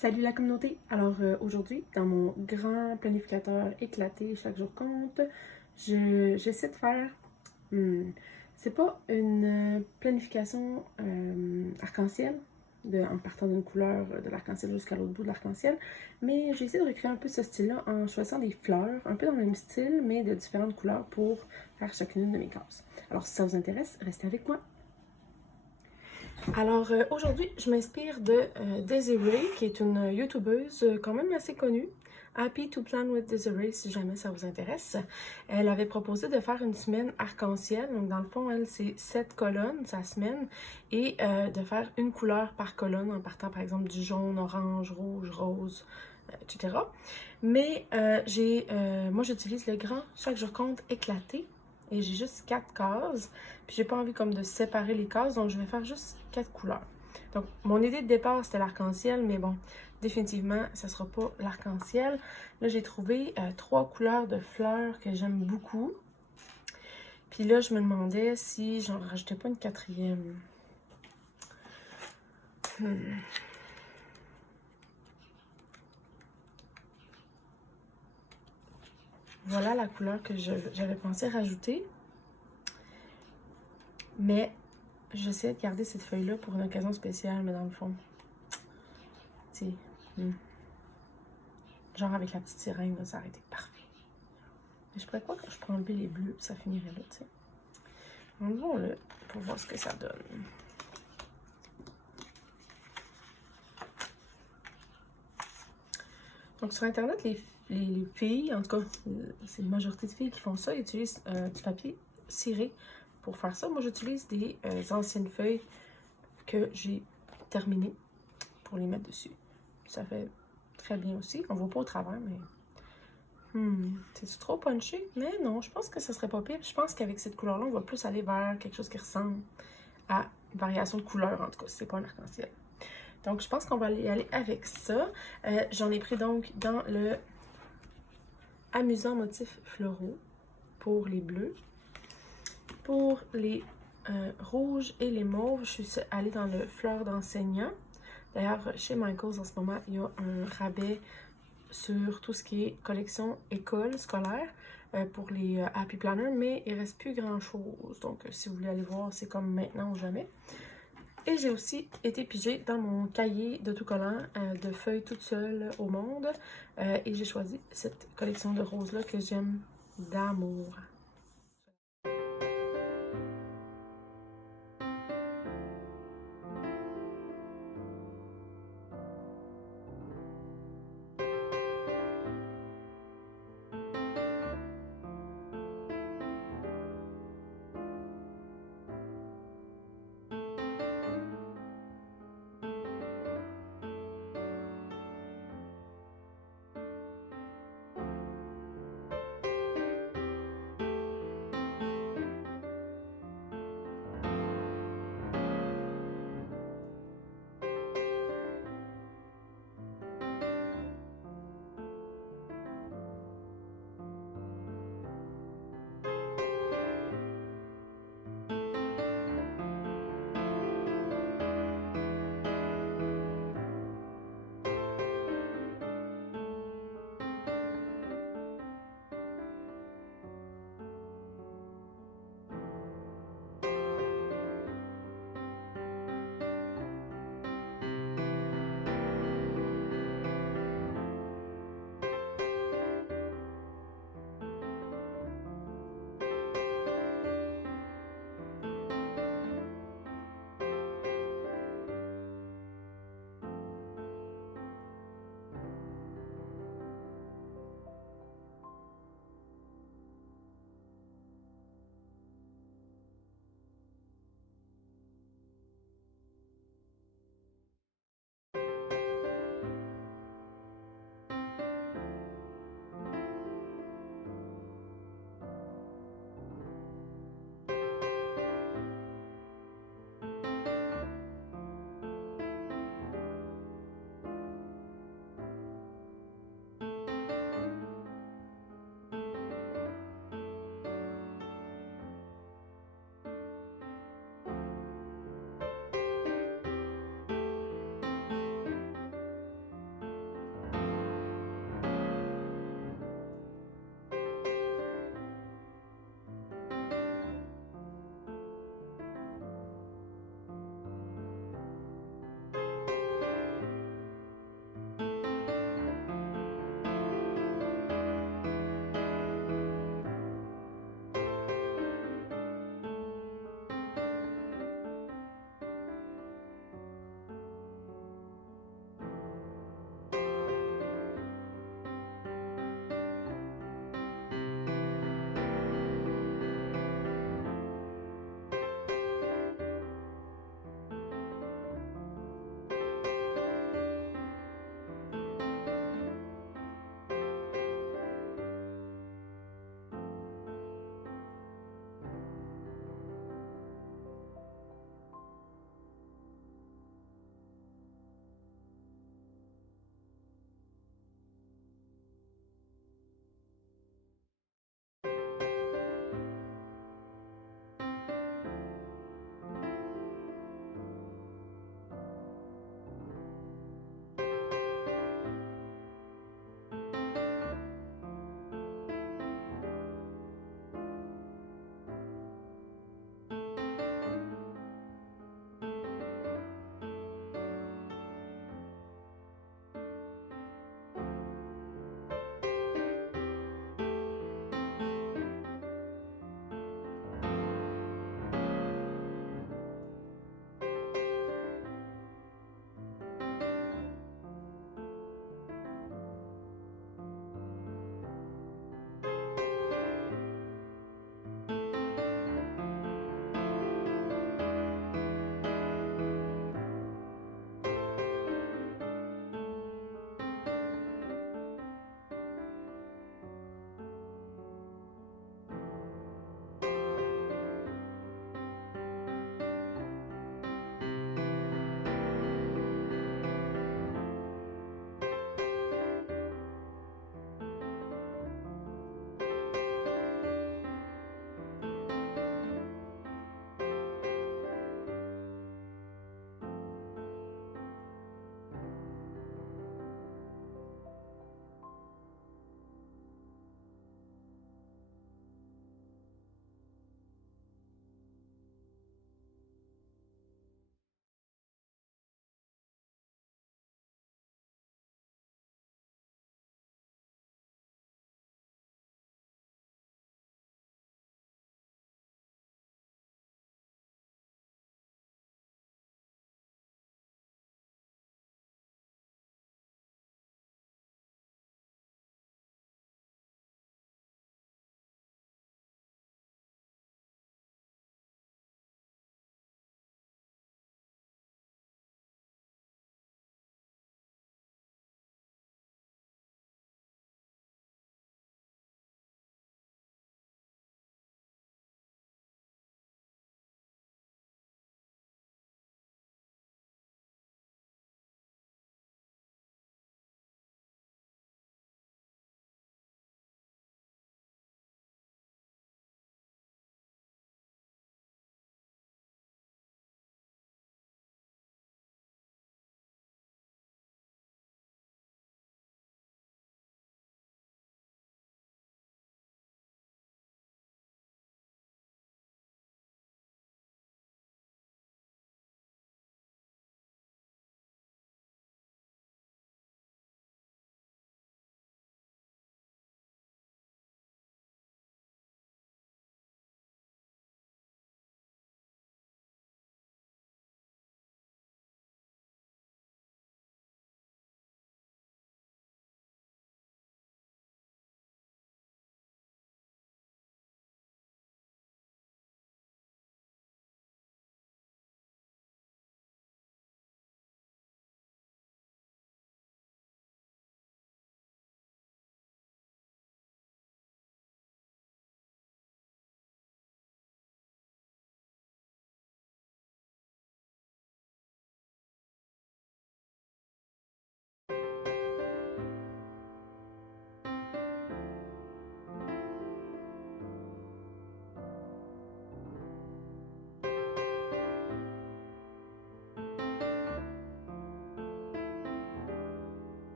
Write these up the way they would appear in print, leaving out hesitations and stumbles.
Salut la communauté! Alors aujourd'hui, dans mon grand planificateur éclaté, chaque jour compte, j'essaie de faire, c'est pas une planification arc-en-ciel, en partant d'une couleur de l'arc-en-ciel jusqu'à l'autre bout de l'arc-en-ciel, mais j'ai essayé de recréer un peu ce style-là en choisissant des fleurs, un peu dans le même style, mais de différentes couleurs pour faire chacune de mes cases. Alors si ça vous intéresse, restez avec moi! Alors aujourd'hui, je m'inspire de Desiree, qui est une youtubeuse quand même assez connue. Happy to Plan with Desiree, si jamais ça vous intéresse. Elle avait proposé de faire une semaine arc-en-ciel. Donc dans le fond, elle, c'est 7 colonnes, sa semaine, et de faire une couleur par colonne, en partant par exemple du jaune, orange, rouge, rose, etc. Mais moi, j'utilise le grand Chaque jour compte éclaté. Et j'ai juste 4 cases. Puis j'ai pas envie comme de séparer les cases, donc je vais faire juste 4 couleurs. Donc mon idée de départ c'était l'arc-en-ciel, mais bon, définitivement ça sera pas l'arc-en-ciel. Là j'ai trouvé 3 couleurs de fleurs que j'aime beaucoup. Puis là je me demandais si j'en rajoutais pas une quatrième. Voilà la couleur que j'avais pensé rajouter. Mais j'essaie de garder cette feuille-là pour une occasion spéciale, mais dans le fond, tu sais, genre avec la petite sirène, là, ça aurait été parfait. Mais je pourrais quoi quand je peux enlever les bleus, ça finirait là, tu sais. Enlevons-le pour voir ce que ça donne. Donc sur internet, les filles, en tout cas, c'est une majorité de filles qui font ça, utilisent du papier ciré pour faire ça. Moi, j'utilise des anciennes feuilles que j'ai terminées pour les mettre dessus. Ça fait très bien aussi. On ne voit pas au travers, mais... c'est trop punché? Mais non, je pense que ça serait pas pire. Je pense qu'avec cette couleur-là, on va plus aller vers quelque chose qui ressemble à une variation de couleur, en tout cas, si c'est pas un arc-en-ciel. Donc, je pense qu'on va y aller avec ça. J'en ai pris donc dans le amusant motif floraux pour les bleus. Pour les rouges et les mauves, je suis allée dans le fleur d'enseignant. D'ailleurs, chez Michaels, en ce moment, il y a un rabais sur tout ce qui est collection école scolaire pour les Happy Planner, mais il reste plus grand chose. Donc, si vous voulez aller voir, c'est comme maintenant ou jamais. Et j'ai aussi été pigée dans mon cahier d'autocollant de feuilles toute seule au monde. Et j'ai choisi cette collection de roses-là que j'aime d'amour.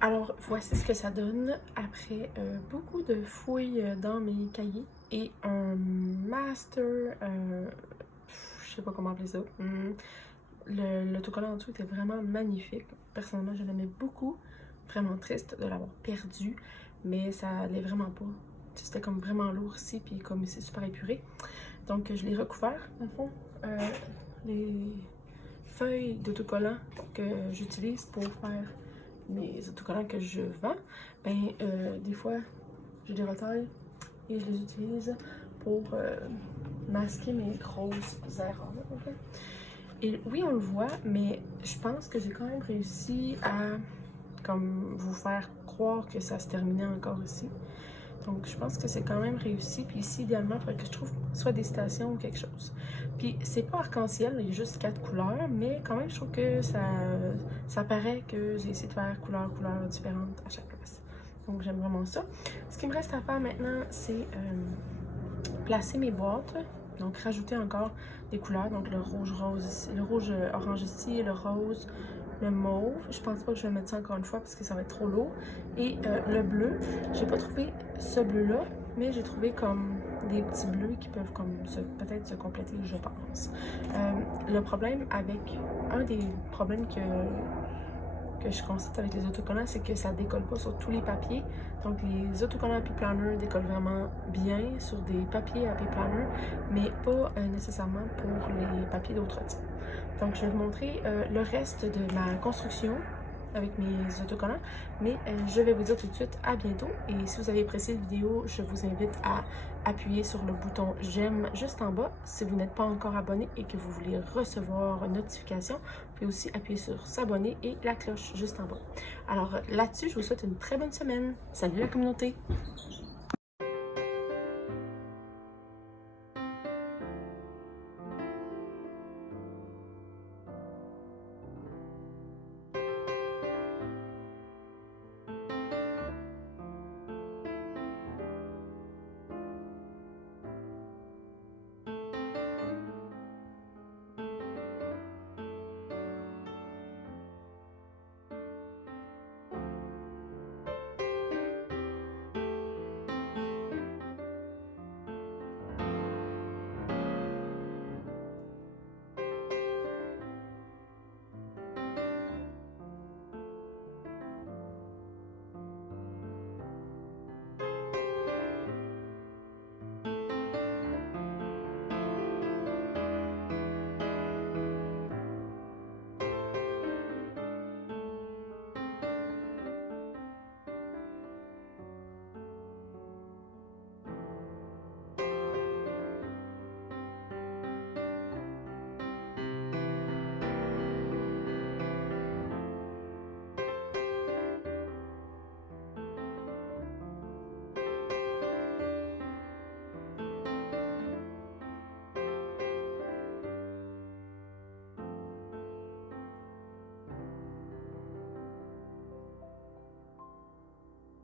Alors, voici ce que ça donne après beaucoup de fouilles dans mes cahiers et un master, je sais pas comment appeler ça. L'autocollant en dessous était vraiment magnifique. Personnellement, je l'aimais beaucoup. Vraiment triste de l'avoir perdu, mais ça allait vraiment pas. C'était comme vraiment lourd ici, puis comme c'est super épuré. Donc, je l'ai recouvert, dans le fond. Les feuilles d'autocollant que j'utilise pour faire mes autocollants que je vends, ben, des fois, je les retaille et je les utilise pour masquer mes grosses erreurs. Okay? Et oui, on le voit, mais je pense que j'ai quand même réussi à comme vous faire croire que ça se terminait encore ici. Donc, je pense que c'est quand même réussi. Puis ici, idéalement, il faudrait que je trouve soit des citations ou quelque chose. Puis, c'est pas arc-en-ciel, il y a juste 4 couleurs, mais quand même, je trouve que ça paraît que j'ai essayé de faire couleurs différentes à chaque place. Donc, j'aime vraiment ça. Ce qui me reste à faire maintenant, c'est placer mes boîtes. Donc, rajouter encore des couleurs. Donc, le rouge-rose ici, le rouge-orange ici, le rose, le mauve. Je pense pas que je vais mettre ça encore une fois parce que ça va être trop lourd. Et le bleu, j'ai pas trouvé ce bleu-là, mais j'ai trouvé comme des petits bleus qui peuvent comme peut-être se compléter, je pense. Le problème avec, un des problèmes que je constate avec les autocollants, c'est que ça décolle pas sur tous les papiers. Donc les autocollants Happy Planner décollent vraiment bien sur des papiers Happy Planner, mais pas nécessairement pour les papiers d'autres types. Donc je vais vous montrer le reste de ma construction avec mes autocollants, mais je vais vous dire tout de suite à bientôt. Et si vous avez apprécié la vidéo, je vous invite à appuyer sur le bouton j'aime juste en bas. Si vous n'êtes pas encore abonné et que vous voulez recevoir une notification, vous pouvez aussi appuyer sur s'abonner et la cloche juste en bas. Alors là-dessus, je vous souhaite une très bonne semaine. Salut la communauté!